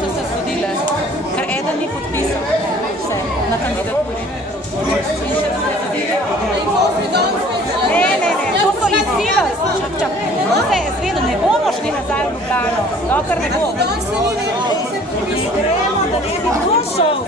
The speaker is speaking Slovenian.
so se zgodile, ker eden ni podpisal vse na kandidaturi. Ne, to so izsilili. Čak, vse je zvedo, ne bomo šli nazaj v Ljubljano, dokler ne bomo. Gremo, da ne bi kdo šel.